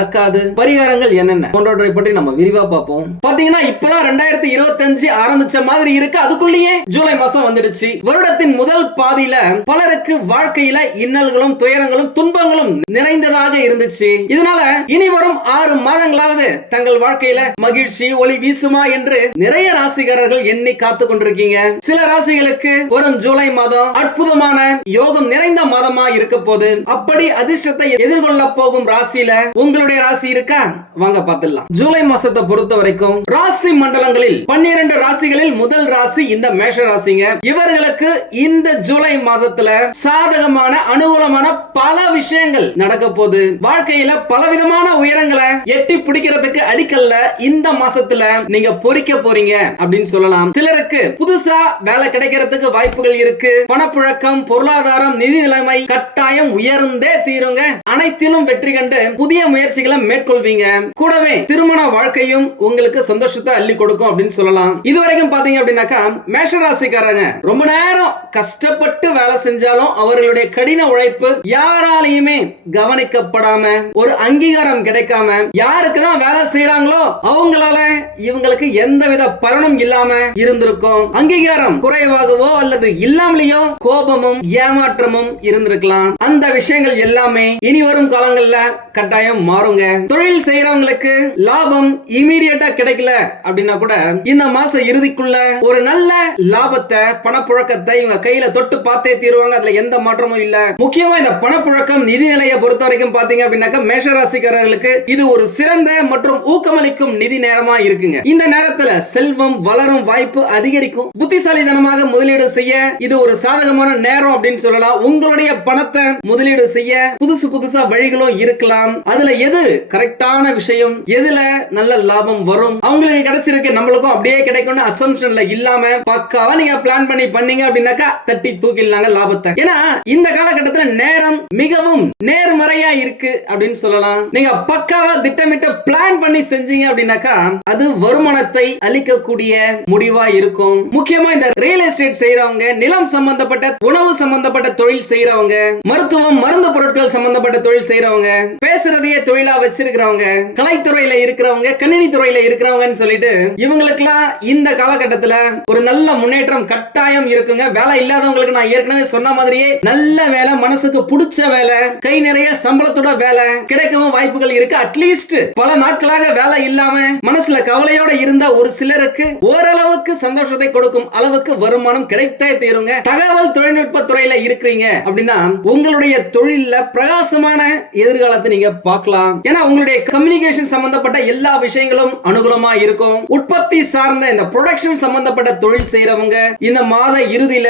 நடக்காது. பரிகாரங்கள் என்னென்ன? போன்றவற்றை பற்றி நம்ம விரிவா பார்ப்போம். பாத்தீங்கன்னா இப்பதான் ரெண்டாயிரத்தி இருபத்தஞ்சு ஆரம்பிச்ச மாதிரி இருக்கு. அதுக்குள்ளேயே ஜூலை மாசம் வந்துடுச்சு. வருடத்தின் முதல் பாதியில பலருக்கு வாழ்க்கையில இன்னல்களும் துயரங்களும் துன்பங்களும் நிறைந்ததாக இருந்துச்சு. இதனால இனி வரும் ஆறு மாதங்களாவது தங்கள் வாழ்க்கையில மகிழ்ச்சி ஒளி வீசுமா என்று நிறைய ராசிகாரர்கள் எண்ணி காத்து கொண்டிருக்கீங்க. சில ராசிகளுக்கு வரும் ஜூலை மாதம் அற்புதமான யோகம் நிறைந்த மாதமா இருக்க போது அப்படி அதிர்ஷ்டத்தை எதிர்கொள்ள போகும் ராசியில உங்களுடைய ராசி இருக்கா? வாங்க பார்த்துடலாம். ஜூலை மாசத்தை பொறுத்த வரைக்கும் ராசி மண்டலங்களில் பன்னிரண்டு ராசிகளில் முதல் ராசி இந்த மேஷ ராசிங்க. இவர்களுக்கு இந்த ஜூலை மாதத்துல சாதகமான அனுகூலமான பல விஷயங்கள் நடக்க போகுது. வாழ்க்கையில பலவிதமான உயரங்களை எட்டி பிடிக்கிறதுக்கு அடிக்கல்ல இந்த மாசத்துல நீங்க பொறிக்க போறீங்க அப்படின்னு சொல்லலாம். சிலருக்கு புதுசா வேலை கிடைக்கிறதுக்கு வாய்ப்புகள் இருக்கு. பணப்புழக்கம் பொருளாதாரம் நிதி நிலைமை கட்டாயம் உயர்ந்தே தீருங்க. அனைத்திலும் வெற்றி கண்டு புதிய முயற்சி முயற்சிகளை மேற்கொள்வீங்க. கூடவே திருமண வாழ்க்கையும் உங்களுக்கு சந்தோஷத்தை அள்ளி கொடுக்கும் அப்படின்னு சொல்லலாம். இதுவரைக்கும் பாத்தீங்க அப்படின்னாக்கா மேஷ ராசிக்காரங்க ரொம்ப நேரம் கஷ்டப்பட்டு வேலை செஞ்சாலும் அவர்களுடைய கடின உழைப்பு யாராலையுமே கவனிக்கப்படாம ஒரு அங்கீகாரம் கிடைக்காம யாருக்கு தான் வேலை செய்யறாங்களோ அவங்களால இவங்களுக்கு எந்தவித பலனும் இல்லாம இருந்திருக்கும். அங்கீகாரம் குறைவாகவோ அல்லது இல்லாமலேயோ கோபமும் ஏமாற்றமும் இருந்திருக்கலாம். அந்த விஷயங்கள் எல்லாமே இனி வரும் காலங்கள்ல கட்டாயம் மாறும். மாறுங்க தொழில் செய்யறவங்களுக்கு லாபம் இமீடியட்டா கிடைக்கல அப்படின்னா கூட இந்த மாச இறுதிக்குள்ள ஒரு நல்ல லாபத்தை பணப்புழக்கத்தை இவங்க கையில தொட்டு பார்த்தே தீருவாங்க. அதுல எந்த மாற்றமும் இல்ல. முக்கியமா இந்த பணப்புழக்கம் நிதி நிலையை பொறுத்த வரைக்கும் பாத்தீங்க அப்படின்னாக்க மேஷராசிக்காரர்களுக்கு இது ஒரு சிறந்த மற்றும் ஊக்கமளிக்கும் நிதி நேரமா இருக்குங்க. இந்த நேரத்துல செல்வம் வளரும் வாய்ப்பு அதிகரிக்கும். புத்திசாலித்தனமாக முதலீடு செய்ய இது ஒரு சாதகமான நேரம் அப்படின்னு சொல்லலாம். உங்களுடைய பணத்தை முதலீடு செய்ய புதுசு புதுசா வழிகளும் இருக்கலாம். அதுல எது எது கரெக்டான விஷயம் எதுல நல்ல லாபம் வரும் அவங்களுக்கு கிடைச்சிருக்கு நம்மளுக்கும் அப்படியே கிடைக்கும்னு அசம்ஷன்ல இல்லாம பக்காவா நீங்க பிளான் பண்ணி பண்ணீங்க அப்படின்னாக்கா தட்டி தூக்கிடலாங்க லாபத்தை. ஏன்னா இந்த காலகட்டத்துல நேரம் மிகவும் நேர்மறையா இருக்கு அப்படின்னு சொல்லலாம். நீங்க பக்காவா திட்டமிட்ட பிளான் பண்ணி செஞ்சீங்க அப்படின்னாக்கா அது வருமானத்தை அளிக்கக்கூடிய முடிவா இருக்கும். முக்கியமா இந்த ரியல் எஸ்டேட் செய்யறவங்க நிலம் சம்பந்தப்பட்ட உணவு சம்பந்தப்பட்ட தொழில் செய்யறவங்க மருத்துவம் மருந்து பொருட்கள் சம்பந்தப்பட்ட தொழில் செய்யறவங்க பேசுறதையே தொழிலா வச்சிருக்கிறவங்க கலைத்துறையில இருக்கிறவங்க கணினி துறையில இருக்கிறவங்கன்னு சொல்லிட்டு இவங்களுக்கெல்லாம் இந்த காலகட்டத்துல ஒரு நல்ல முன்னேற்றம் கட்டாயம் இருக்குங்க. வேலை இல்லாதவங்களுக்கு நான் ஏற்கனவே சொன்ன மாதிரியே நல்ல வேலை மனசுக்கு பிடிச்ச வேலை கை நிறைய சம்பளத்தோட வேலை கிடைக்கவும் வாய்ப்புகள் இருக்கு. அட்லீஸ்ட் பல நாட்களாக வேலை இல்லாம மனசுல கவலையோட இருந்த ஒரு சிலருக்கு ஓரளவுக்கு சந்தோஷத்தை கொடுக்கும் அளவுக்கு வருமானம் கிடைத்தே தீருங்க. தகவல் தொழில்நுட்ப துறையில இருக்கிறீங்க அப்படின்னா உங்களுடைய தொழில பிரகாசமான எதிர்காலத்தை நீங்க பார்க்கலாம். ஏன்னா உங்களுடைய கம்யூனிகேஷன் சம்பந்தப்பட்ட எல்லா விஷயங்களும் அனுகூலமா இருக்கும். உற்பத்தி சார்ந்த இந்த ப்ரொடக்ஷன் சம்பந்தப்பட்ட தொழில் செய்யறவங்க இந்த மாத இறுதியில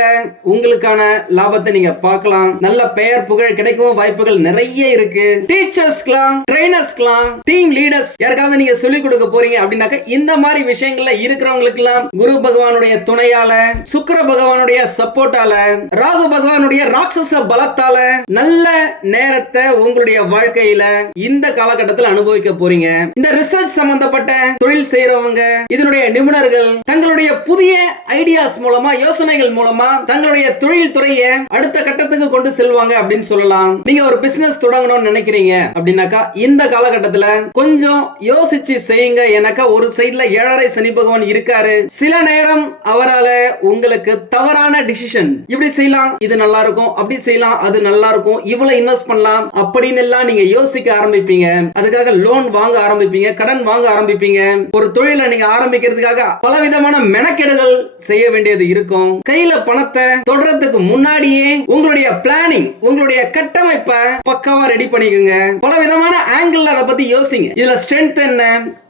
உங்களுக்கான லாபத்தை நீங்க பார்க்கலாம். நல்ல பெயர் புகழ் கிடைக்கவும் வாய்ப்புகள் நிறைய இருக்கு. டீச்சர்ஸ்க்கெல்லாம் ட்ரைனர்ஸ்க்கெல்லாம் டீம் லீடர்ஸ் யாருக்காவது நீங்க சொல்லிக் கொடுக்க போறீங்க அப்படின்னாக்க இந்த மாதிரி விஷயங்கள்ல இருக்கிறவங்களுக்கு எல்லாம் குரு பகவானுடைய துணையால சுக்கர பகவானுடைய சப்போர்ட்டால ராகு பகவானுடைய ராட்சச பலத்தால நல்ல நேரத்தை உங்களுடைய வாழ்க்கையில இந்த காலகட்டத்தில் அனுபவிக்க போறீங்க. இந்த ரிசர்ச் சம்பந்தப்பட்ட தொழில் செய்யறவங்க இதனுடைய நிபுணர்கள் தங்களுடைய புதிய ஐடியாஸ் மூலமா யோசனைகள் மூலமா தங்களுடைய தொழில் துறையை அடுத்த கட்டத்துக்கு கொண்டு செல்வாங்க அப்படின்னு சொல்லலாம். நீங்க ஒரு பிசினஸ் தொடங்கணும்னு நினைக்கிறீங்க அப்படின்னாக்கா இந்த காலகட்டத்துல கொஞ்சம் யோசிச்சு செய்யுங்க. எனக்கா ஒரு சைடுல ஏழரை சனி பகவான் இருக்காரு. சில நேரம் அவரால உங்களுக்கு தவறான டிசிஷன் இப்படி செய்யலாம் இது நல்லா இருக்கும் அப்படி செய்யலாம் அது நல்லா இருக்கும் இவ்வளவு இன்வெஸ்ட் பண்ணலாம் அப்படின்னு எல்லாம் நீங்க யோசிக்க ஆரம்பிப்பீங்க. அதுக்காக லோன் வாங்க ஆரம்பிப்பீங்க கடன் வாங்க ஆரம்பிப்பீங்க. ஒரு தொழிலை நீங்க ஆரம்பிக்கிறதுக்காக பலவிதமான மெனக்கெடுகள் செய்ய வேண்டியது இருக்கும். கையில பணத்தை தொடர்றதுக்கு முன்னாடியே உங்களுடைய பிளானிங் உங்களுடைய கட்டமைப்பை பக்காவா ரெடி பண்ணிக்கோங்க. பல விதமான ஆங்கிள் அதை பத்தி யோசிங்க. இதுல ஸ்ட்ரென்த் என்ன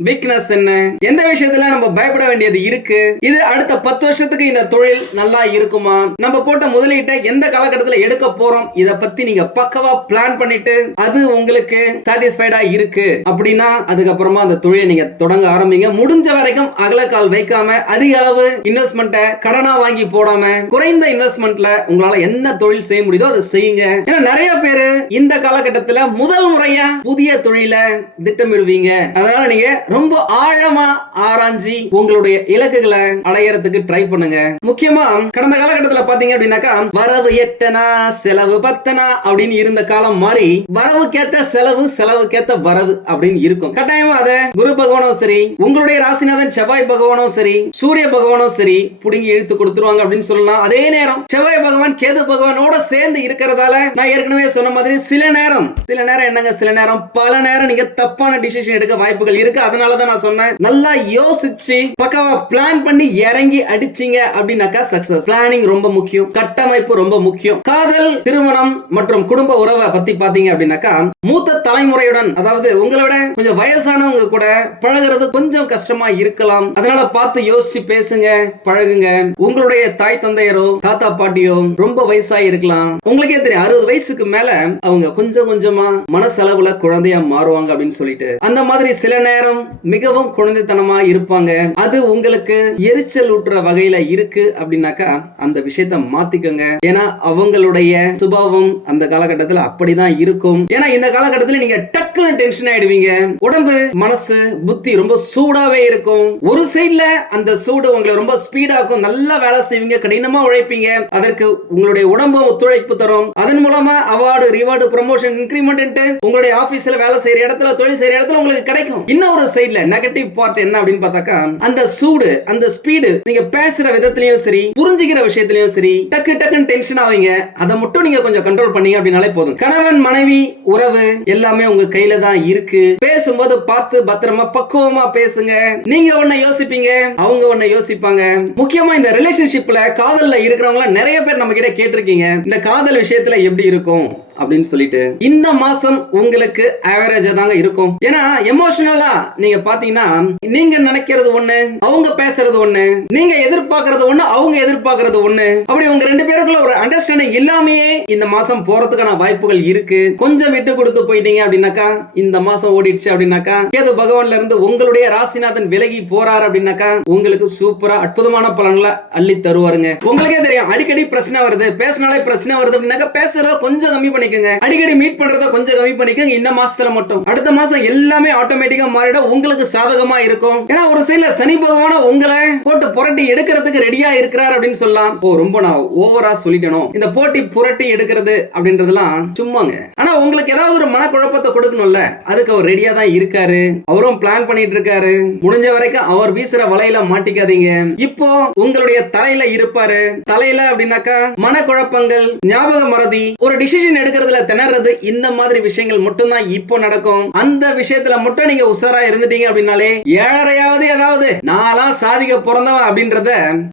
வீக்னஸ் என்ன எந்த விஷயத்துல நம்ம பயப்பட வேண்டியது இருக்கு இது அடுத்த பத்து வருஷத்துக்கு இந்த தொழில் நல்லா இருக்குமா? நம்ம போட்ட முதலீட்டை எந்த காலகட்டத்தில் எடுக்க போறோம்? இத பத்தி நீங்க பக்கவா பிளான் பண்ணிட்டு அது உங்களுக்கு சாட்டிஸ்ஃபை சாட்டிஸ்ஃபைடா இருக்கு. அப்படின்னா அதுக்கப்புறமா அந்த தொழிலை நீங்க தொடங்க ஆரம்பிங்க. முடிஞ்ச வரைக்கும் அகலக்கால் வைக்காம அதிக அளவு இன்வெஸ்ட்மெண்ட்டை கடனா வாங்கி போடாம குறைந்த இன்வெஸ்ட்மெண்ட்ல உங்களால என்ன தொழில் செய்ய முடியுதோ அதை செய்யுங்க. ஏன்னா நிறைய பேரு இந்த காலகட்டத்துல முதல் முறையா புதிய தொழிலை திட்டமிடுவீங்க. அதனால நீங்க ரொம்ப ஆழமா ஆராய்ஞ்சி உங்களுடைய இலக்குகளை அடையறதுக்கு ட்ரை பண்ணுங்க. முக்கியமா கடந்த காலகட்டத்துல பாத்தீங்க அப்படின்னாக்கா வரவு எட்டனா செலவு பத்தனா அப்படின்னு இருந்த காலம் மாறி வரவுக்கேத்த செலவு செலவுக்கேத்த வரவு அப்படின்னு இருக்கும். கட்டாயமா அத குரு பகவானும் சரி உங்களுடைய ராசிநாதன் செவ்வாய் பகவானும் சரி சூரிய பகவானும் சரி புடுங்கி இழுத்து கொடுத்துருவாங்க அப்படின்னு சொல்லலாம். அதே நேரம் செவ்வாய் பகவான் கேது பகவானோட சேர்ந்து இருக்கிறதால நான் ஏற்கனவே சொன்ன மாதிரி சில நேரம் சில நேரம் என்னங்க சில நேரம்? பல நேரம் நீங்க தப்பான டிசிஷன் எடுக்க வாய்ப்புகள் இருக்கு. அதனால தான் நான் சொன்னேன். நல்லா யோசிச்சு பக்காவா பிளான் பண்ணி இறங்கி அடிச்சீங்க அப்படின்னாக்கா சக்சஸ் பிளானிங் ரொம்ப முக்கியம். கட்டமைப்பு ரொம்ப முக்கியம். காதல் திருமணம் மற்றும் குடும்ப உறவை பத்தி பாத்தீங்க அப்படின்னாக்கா மூத்த தலைமுறையுடன் அதாவது உங்களை விட கொஞ்சம் வயசானவங்க கூட பழகிறது கொஞ்சம் கஷ்டமா இருக்கலாம். அதனால பார்த்து யோசிச்சு பேசுங்க பழகுங்க. உங்களுடைய தாய் தந்தையரோ தாத்தா பாட்டியோ ரொம்ப வயசா இருக்கலாம். உங்களுக்கே தெரியும் அறுபது வயசுக்கு மேல அவங்க கொஞ்சம் கொஞ்சமா மனசளவுல குழந்தையா மாறுவாங்க அப்படின்னு சொல்லிட்டு. அந்த மாதிரி சில நேரம் மிகவும் குழந்தைத்தனமா இருப்பாங்க. அது உங்களுக்கு எரிச்சல் ஊட்டுற வகையில இருக்கு அப்படின்னாக்கா அந்த விஷயத்த மாத்திக்கோங்க. ஏன்னா அவங்களுடைய சுபாவம் அந்த காலகட்டத்துல அப்படிதான் இருக்கும். ஏன்னா இந்த காலகட்டத்தில் நீங்க டக்குன்னு டென்ஷன் ஆயிடுவீங்க. உடம்பு மனசு புத்தி ரொம்ப சூடாவே இருக்கும். ஒரு சைடுல அந்த சூடு உங்களை ரொம்ப ஸ்பீடாக்கும் நல்லா வேலை செய்வீங்க கடினமா உழைப்பீங்க. அதற்கு உங்களுடைய உடம்பும் ஒத்துழைப்பு தரும். அதன் மூலமா அவார்டு ரிவார்டு ப்ரமோஷன் இன்க்ரிமெண்ட் உங்களுடைய ஆபீஸ்ல வேலை செய்யற இடத்துல தொழில் செய்யற இடத்துல உங்களுக்கு கிடைக்கும். இன்னொரு சைடுல நெகட்டிவ் பார்ட் என்ன அப்படின்னு பார்த்தாக்கா அந்த சூடு அந்த ஸ்பீடு நீங்க பேசுற விதத்திலயும் சரி புரிஞ்சுக்கிற விஷயத்திலயும் சரி டக்கு டக்குன்னு டென்ஷன் ஆவீங்க. அதை மட்டும் நீங்க கொஞ்சம் கண்ட்ரோல் பண்ணீங்க அப்படின்னாலே போதும். கணவன் மனைவி உறவு எல்லாமே உங்க கையில தான் இருக்கு. பேசும்போது பார்த்து பத்திரமா பக்குவமா பேசுங்க. நீங்க ஒன்ன யோசிப்பீங்க அவங்க ஒன்ன யோசிப்பாங்க. முக்கியமா இந்த ரிலேஷன்ஷிப்ல காதல்ல இருக்கிறவங்க நிறைய பேர் நம்ம கிட்ட கேட்டிருக்கீங்க. இந்த காதல் விஷயத்துல எப்படி இருக்கும்? அப்படின்னு சொல்லிட்டு இந்த மாசம் உங்களுக்கு ஆவரேஜா தாங்க இருக்கும். ஏன்னா எமோஷனலா நீங்க பாத்தீங்கன்னா நீங்க நினைக்கிறது ஒண்ணு அவங்க பேசுறது ஒண்ணு நீங்க எதிர்பார்க்கறது ஒண்ணு அவங்க எதிர்பார்க்கறது ஒண்ணு. அப்படி உங்க ரெண்டு பேருக்குள்ள ஒரு அண்டர்ஸ்டாண்டிங் இல்லாமயே இந்த மாசம் போறதுக்கான வாய்ப்புகள் இருக்கு. கொஞ்சம் விட்டு கொடுத்து போயிட்டீங்க அப்படின்னாக்கா இந்த மாசம் ஓடிடுச்சு அப்படின்னாக்கா கேது பகவான்ல இருந்து உங்களுடைய ராசிநாதன் விலகி போறாரு அப்படின்னாக்கா உங்களுக்கு சூப்பரா அற்புதமான பலன்களை அள்ளி தருவாருங்க. உங்களுக்கே தெரியும் அடிக்கடி பிரச்சனை வருது பேசினாலே பிரச்சனை வருது அப்படின்னாக்கா பேசுறத கொஞ்சம் கம்மி பண்ணி பண்ணிக்கங்க. அடிக்கடி மீட் பண்றத கொஞ்சம் கம்மி பண்ணிக்கங்க. இந்த மாசத்துல மட்டும். அடுத்த மாசம் எல்லாமே ஆட்டோமேட்டிக்கா மாறிட உங்களுக்கு சாதகமா இருக்கும். ஏன்னா ஒரு சைடுல சனி பகவான உங்களை போட்டு புரட்டி எடுக்கிறதுக்கு ரெடியா இருக்கிறார் அப்படின்னு சொல்லலாம். ஓ ரொம்ப நான் ஓவரா சொல்லிட்டனும் இந்த போட்டி புரட்டி எடுக்கிறது அப்படின்றதுலாம் சும்மாங்க. ஆனா உங்களுக்கு ஏதாவது ஒரு மனக்குழப்பத்தை கொடுக்கணும்ல. அதுக்கு அவர் ரெடியா தான் இருக்காரு. அவரும் பிளான் பண்ணிட்டு இருக்காரு. முடிஞ்ச வரைக்கும் அவர் வீசுற வலையில மாட்டிக்காதீங்க. இப்போ உங்களுடைய தலையில இருப்பாரு. தலையில அப்படின்னாக்கா மனக்குழப்பங்கள் ஞாபக மறதி ஒரு டிசிஷன் எடுக்க எடுக்கிறதுல திணறது இந்த மாதிரி விஷயங்கள் மட்டும்தான் இப்போ நடக்கும். அந்த விஷயத்துல மட்டும் நீங்க உஷாரா இருந்துட்டீங்க அப்படின்னாலே ஏழரையாவது ஏதாவது நான்லாம் சாதிக்க பிறந்தவன் அப்படின்றத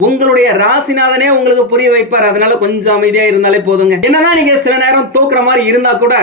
உங்களுடைய ராசிநாதனே உங்களுக்கு புரிய வைப்பார். அதனால கொஞ்சம் அமைதியா இருந்தாலே போதுங்க. என்னதான் நீங்க சில நேரம் தூக்குற மாதிரி இருந்தா கூட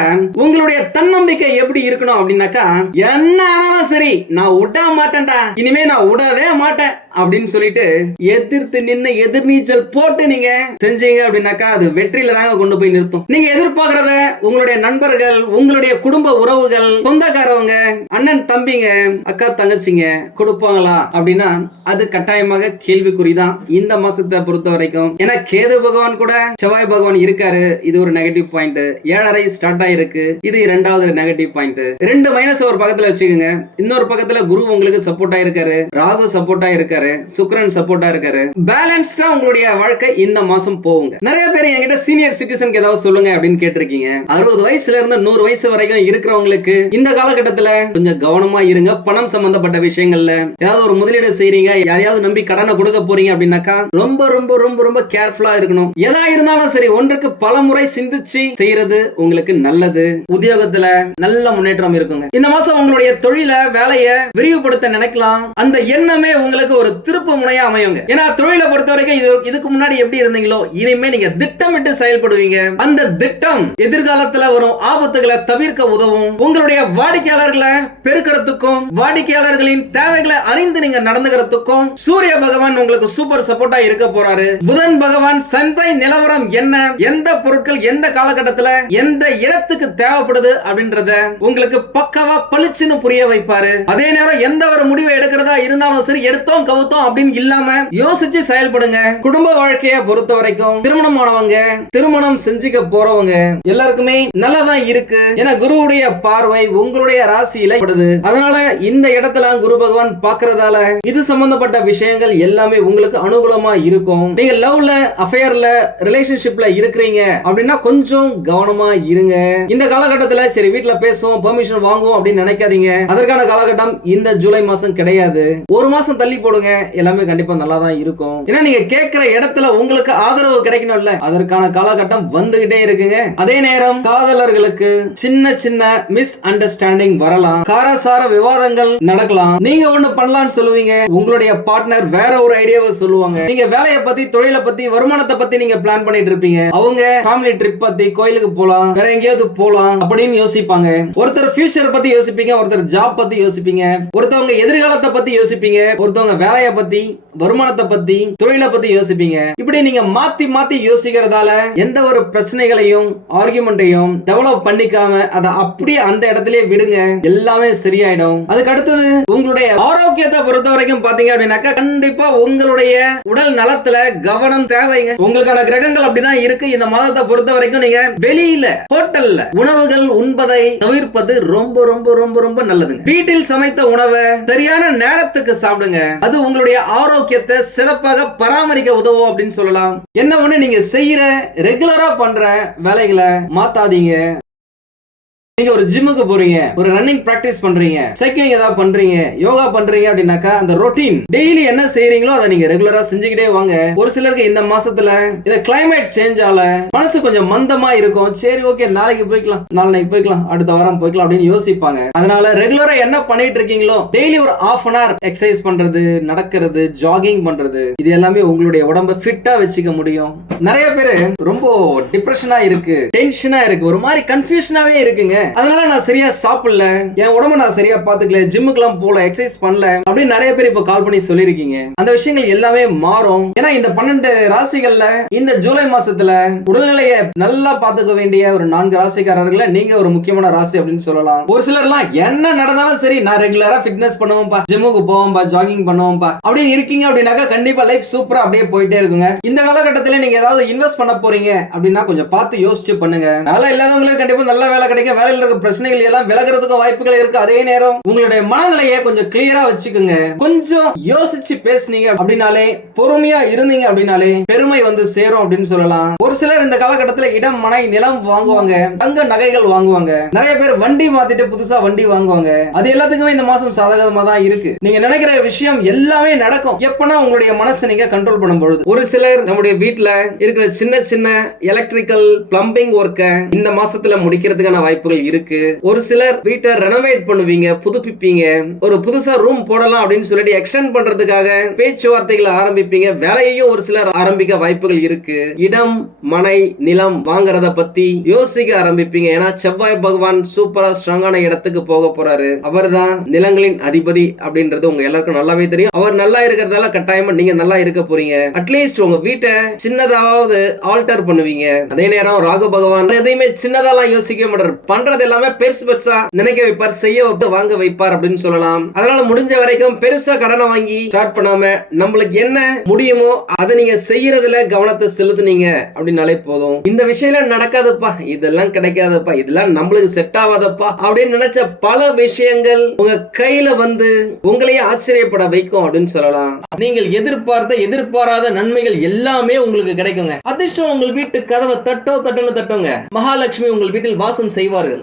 உங்களுடைய தன்னம்பிக்கை எப்படி இருக்கணும் அப்படின்னாக்கா என்ன ஆனாலும் சரி நான் விட மாட்டேன்டா. இனிமே நான் விடவே மாட்டேன். அப்படின்னு சொல்லிட்டு எதிர்த்து நின்று எதிர்நீச்சல் போட்டு நீங்க செஞ்சீங்க அப்படின்னாக்கா அது வெற்றியில தாங்க கொண்டு போய் நிறுத்தும். நீங்க எதிர்பார்க்கறத உங்களுடைய நண்பர்கள் உங்களுடைய குடும்ப உறவுகள் சொந்தக்காரவங்க அண்ணன் தம்பிங்க அக்கா தங்கச்சிங்க கொடுப்பாங்களா அப்படின்னா அது கட்டாயமாக கேள்விக்குறிதான். இந்த மாசத்தை பொறுத்த வரைக்கும். ஏன்னா கேது பகவான் கூட செவ்வாய் பகவான் இருக்காரு. இது ஒரு நெகட்டிவ் பாயிண்ட் ஏழரை ஸ்டார்ட் ஆயிருக்கு. இது இரண்டாவது நெகட்டிவ் பாயிண்ட் ரெண்டு மைனஸ் ஒரு பக்கத்துல வச்சுக்கோங்க. இன்னொரு பக்கத்துல குரு உங்களுக்கு சப்போர்ட் ஆயிருக்காரு. ராகு சப்போர்ட் இருக்காரு சுக்கிரன் சப்போர்ட்டா இருக்காரு. பேலன்ஸ்டா உங்களுடைய வாழ்க்கை இந்த மாசம் போகுங்க. நிறைய பேர் என்கிட்ட சீனியர் சிட்டிசனுக்கு ஏதாவது சொல்லுங்க அப்படின்னு கேட்டிருக்கீங்க. அறுபது வயசுல இருந்து நூறு வயசு வரைக்கும் இருக்கிறவங்களுக்கு இந்த காலகட்டத்துல கொஞ்சம் கவனமா இருங்க. பணம் சம்பந்தப்பட்ட விஷயங்கள்ல ஏதாவது ஒரு முதலீடு செய்றீங்க. யாரையாவது நம்பி கடனை கொடுக்க போறீங்க அப்படின்னாக்கா ரொம்ப ரொம்ப ரொம்ப ரொம்ப கேர்ஃபுல்லா இருக்கணும். எதா இருந்தாலும் சரி ஒன்றுக்கு பல முறை சிந்திச்சு செய்யறது உங்களுக்கு நல்லது. உத்தியோகத்துல நல்ல முன்னேற்றம் இருக்குங்க. இந்த மாசம் உங்களுடைய தொழில வேலையை விரிவுபடுத்த நினைக்கலாம். அந்த எண்ணமே உங்களுக்கு ஒரு திருப்பு முனையா அமையுங்க ஏன்னா தொழிலை பொறுத்த வரைக்கும் இது இதுக்கு முன்னாடி எப்படி இருந்தீங்களோ இனிமே நீங்க திட்டமிட்டு செயல்படுவீங்க. அந்த திட்டம் எதிர்காலத்துல வரும் ஆபத்துகளை தவிர்க்க உதவும். உங்களுடைய வாடிக்கையாளர்களை பெருக்கிறதுக்கும் வாடிக்கையாளர்களின் தேவைகளை அறிந்து நீங்க நடந்துகிறதுக்கும் சூரிய பகவான் உங்களுக்கு சூப்பர் சப்போர்ட்டா இருக்க போறாரு. புதன் பகவான் சந்தை நிலவரம் என்ன எந்த பொருட்கள் எந்த காலகட்டத்துல எந்த இடத்துக்கு தேவைப்படுது அப்படின்றத உங்களுக்கு பக்கவா பளிச்சுன்னு புரிய வைப்பாரு. அதே நேரம் எந்த ஒரு முடிவை எடுக்கிறதா இருந்தாலும் சரி எடுத்தோம் கவுத்தோம் அப்படின்னு இல்லாம யோசிச்சு செயல்படுங்க. குடும்ப வாழ்க்கைய பொறுத்த வரைக்கும் திருமணம் ஆனவங்க திருமணம் செஞ்சுக்க போறவங்க எல்லாருக்குமே நல்லதா இருக்கு. ஏன்னா குருவுடைய பார்வை உங்களுடைய ராசியில படுது. அதனால இந்த இடத்துல குரு பகவான் பாக்குறதால இது சம்பந்தப்பட்ட விஷயங்கள் எல்லாமே உங்களுக்கு அனுகூலமா இருக்கும். நீங்க லவ்ல அஃபேர்ல ரிலேஷன்ஷிப்ல இருக்கிறீங்க அப்படின்னா கொஞ்சம் கவனமா இருங்க. இந்த காலகட்டத்துல சரி வீட்டுல பேசுவோம் பெர்மிஷன் வாங்குவோம் அப்படின்னு நினைக்காதீங்க. அதற்கான காலகட்டம் இந்த ஜூலை மாசம் கிடையாது. ஒரு மாசம் தள்ளி போடுங்க. எல்லாமே கண்டிப்பா நல்லா தான் இருக்கும். ஏன்னா நீங்க கேட்கிற இடத்துல உங்களுக்கு ஆதரவு கிடைக்கணும்ல. அதற்கான காலகட்டம் வந்துகிட்டே இருக்குங்க. அதே நேரம் காதலர்களுக்கு சின்ன சின்ன மிஸ் அண்டர்ஸ்டாண்டிங் வரலாம். காரசார விவாதங்கள் நடக்கலாம். நீங்க ஒண்ணு பண்ணலாம்னு சொல்லுவீங்க. உங்களுடைய பார்ட்னர் வேற ஒரு ஐடியாவை சொல்லுவாங்க. நீங்க வேலையை பத்தி தொழிலை பத்தி வருமானத்தை பத்தி நீங்க பிளான் பண்ணிட்டு இருப்பீங்க. அவங்க ஃபேமிலி ட்ரிப் பத்தி கோயிலுக்கு போலாம். வேற எங்கேயாவது போலாம் அப்படின்னு யோசிப்பாங்க. ஒருத்தர் ஃபியூச்சர் பத்தி யோசிப்பீங்க ஒருத்தர் ஜாப் பத்தி யோசிப்பீங்க. ஒருத்தவங்க எதிர்காலத்தை பத்தி யோசிப்பீங்க. ஒருத்தவங்க வேலையை பத்தி வருமானத்தை பத்தி தொழிலை பத்தி யோசிப்பீங்க. இப்படி நீங்க மாத்தி மாத்தி யோசிக்கிறதால எந்த ஒரு பிரச்சனைகளையும் ஆர்குமெண்ட்டையும் டெவலப் பண்ணிக்காம அதை அப்படியே அந்த இடத்திலே விடுங்க. எல்லாமே சரியாயிடும். அதுக்கு அடுத்தது உங்களுடைய ஆரோக்கியத்தை பொறுத்த வரைக்கும் பாத்தீங்க அப்படின்னாக்கா கண்டிப்பா உங்களுடைய உடல் நலத்துல கவனம் தேவைங்க. உங்களுக்கான கிரகங்கள் அப்படிதான் இருக்கு. இந்த மாதத்தை பொறுத்த வரைக்கும் நீங்க வெளியில ஹோட்டல்ல உணவுகள் உண்பதை தவிர்ப்பது ரொம்ப ரொம்ப ரொம்ப ரொம்ப நல்லதுங்க. வீட்டில் சமைத்த உணவை சரியான நேரத்துக்கு சாப்பிடுங்க. அது உங்களுடைய ஆரோக்கியத்தை சிறப்பாக பராமரிக்க உதவும் அப்படின்னு சொல்லலாம். என்ன ஒண்ணு நீங்க செய்யற ரெகுலரா பண்ற வேலைகளை மாத்தாதீங்க. நீங்க ஒரு ஜிம்முக்கு போறீங்க ஒரு ரன்னிங் பிராக்டிஸ் பண்றீங்க சைக்கிளிங் ஏதாவது பண்றீங்க யோகா பண்றீங்க அப்படின்னாக்கா அந்த ரொட்டீன் டெய்லி என்ன செய்யறீங்களோ அதை நீங்க ரெகுலரா செஞ்சுக்கிட்டே வாங்க. ஒரு சிலருக்கு இந்த மாசத்துல இந்த கிளைமேட் சேஞ்ச் ஆல மனசு கொஞ்சம் மந்தமா இருக்கும். சரி ஓகே நாளைக்கு போய்க்கலாம் நாளைக்கு போய்க்கலாம் அடுத்த வாரம் போய்க்கலாம் அப்படின்னு யோசிப்பாங்க. அதனால ரெகுலரா என்ன பண்ணிட்டு இருக்கீங்களோ டெய்லி ஒரு ஆஃப் அன் ஹவர் எக்ஸசைஸ் பண்றது நடக்கிறது ஜாகிங் பண்றது இது எல்லாமே உங்களுடைய உடம்ப ஃபிட்டா வச்சுக்க முடியும். நிறைய பேர் ரொம்ப டிப்ரெஷனா இருக்கு டென்ஷனா இருக்கு ஒரு மாதிரி கன்ஃபியூஷனாவே இருக்குங்க. அதனால நான் சரியா சாப்பிடல. என் உடம்ப நான் சரியா பாத்துக்கல. ஜிம்முக்குலாம் போல எக்ஸசைஸ் பண்ணல. அப்படின்னு நிறைய பேர் இப்ப கால் பண்ணி சொல்லியிருக்கீங்க. அந்த விஷயங்கள் எல்லாமே மாறும். ஏன்னா இந்த பன்னெண்டு ராசிகள்ல இந்த ஜூலை மாசத்துல உடல்நிலையை நல்லா பாத்துக்க வேண்டிய ஒரு நான்கு ராசிக்காரர்கள நீங்க ஒரு முக்கியமான ராசி அப்படின்னு சொல்லலாம். ஒரு சிலர்லாம் என்ன நடந்தாலும் சரி நான் ரெகுலரா ஃபிட்னஸ் பண்ணுவோம்பா ஜிம்முக்கு போவோம்பா ஜாகிங் பண்ணுவோம்பா அப்படின்னு இருக்கீங்க அப்படின்னாக்கா கண்டிப்பா லைஃப் சூப்பரா அப்படியே போயிட்டே இருக்குங்க. இந்த காலகட்டத்துல நீங்க ஏதாவது இன்வெஸ்ட் பண்ண போறீங்க அப்படின்னா கொஞ்சம் பார்த்து யோசிச்சு பண்ணுங்க. நல்லா இல்லாதவங்களுக்கு கண்டிப்பா நல்ல வேலை கிடைக்கும். வாழ்க்கையில் இருக்க பிரச்சனைகள் எல்லாம் விலகிறதுக்கும் வாய்ப்புகள் இருக்கு. அதே நேரம் உங்களுடைய மனநிலையை கொஞ்சம் கிளியரா வச்சுக்கோங்க. கொஞ்சம் யோசிச்சு பேசுனீங்க அப்படின்னாலே பொறுமையா இருந்தீங்க அப்படின்னாலே பெருமை வந்து சேரும் அப்படின்னு சொல்லலாம். ஒரு சிலர் இந்த காலகட்டத்துல இடம் மனை நிலம் வாங்குவாங்க. தங்க நகைகள் வாங்குவாங்க. நிறைய பேர் வண்டி மாத்திட்டு புதுசா வண்டி வாங்குவாங்க. அது எல்லாத்துக்குமே இந்த மாசம் சாதகமா தான் இருக்கு. நீங்க நினைக்கிற விஷயம் எல்லாமே நடக்கும். எப்பனா உங்களுடைய மனசை நீங்க கண்ட்ரோல் பண்ணும் பொழுது ஒரு சிலர் நம்முடைய வீட்டுல இருக்கிற சின்ன சின்ன எலக்ட்ரிக்கல் பிளம்பிங் ஒர்க்கை இந்த மாசத்துல முடிக்கிறதுக்கான வாய்ப்புகள் இருக்கு. ஒரு சிலர் வீட்டை ரெனோவேட் பண்ணுவீங்க புதுப்பிப்பீங்க. ஒரு புதுசா ரூம் போடலாம் அப்படின்னு சொல்லிட்டு எக்ஸ்டெண்ட் பண்றதுக்காக பேச்சுவார்த்தைகளை ஆரம்பிப்பீங்க. வேலையையும் ஒரு சிலர் ஆரம்பிக்க வாய்ப்புகள் இருக்கு. இடம் மனை நிலம் வாங்குறத பத்தி யோசிக்க ஆரம்பிப்பீங்க. ஏன்னா செவ்வாய் பகவான் சூப்பரா ஸ்ட்ராங்கான இடத்துக்கு போக போறாரு. அவர்தான் நிலங்களின் அதிபதி அப்படின்றது உங்க எல்லாருக்கும் நல்லாவே தெரியும். அவர் நல்லா இருக்கிறதால கட்டாயமா நீங்க நல்லா இருக்க போறீங்க. அட்லீஸ்ட் உங்க வீட்டை சின்னதாவது ஆல்டர் பண்ணுவீங்க. அதே நேரம் ராகு பகவான் எதையுமே சின்னதாலாம் யோசிக்க மாட்டார். பண்றது எல்லாமே பெருசு பெருசா நினைக்க வைப்பார் செய்ய வைப்பார் வாங்க வைப்பார் அப்படின்னு சொல்லலாம். அதனால முடிஞ்ச வரைக்கும் பெருசா கடனை வாங்கி ஸ்டார்ட் பண்ணாம நம்மளுக்கு என்ன முடியுமோ அதை நீங்க செய்யறதுல கவனத்தை செலுத்துனீங்க அப்படின்னாலே போதும். இந்த விஷயம் நடக்காதப்பா இதெல்லாம் கிடைக்காதப்பா இதெல்லாம் நம்மளுக்கு செட் ஆகாதப்பா அப்படின்னு நினைச்ச பல விஷயங்கள் உங்க கையில வந்து உங்களையே ஆச்சரியப்பட வைக்கும் அப்படின்னு சொல்லலாம். நீங்கள் எதிர்பார்த்த எதிர்பாராத நன்மைகள் எல்லாமே உங்களுக்கு கிடைக்குங்க. அதிர்ஷ்டம் உங்கள் வீட்டு கதவை தட்டோ தட்டோன்னு தட்டோங்க. மகாலட்சுமி உங்கள் வீட்டில் வாசம் செய்வார்கள்.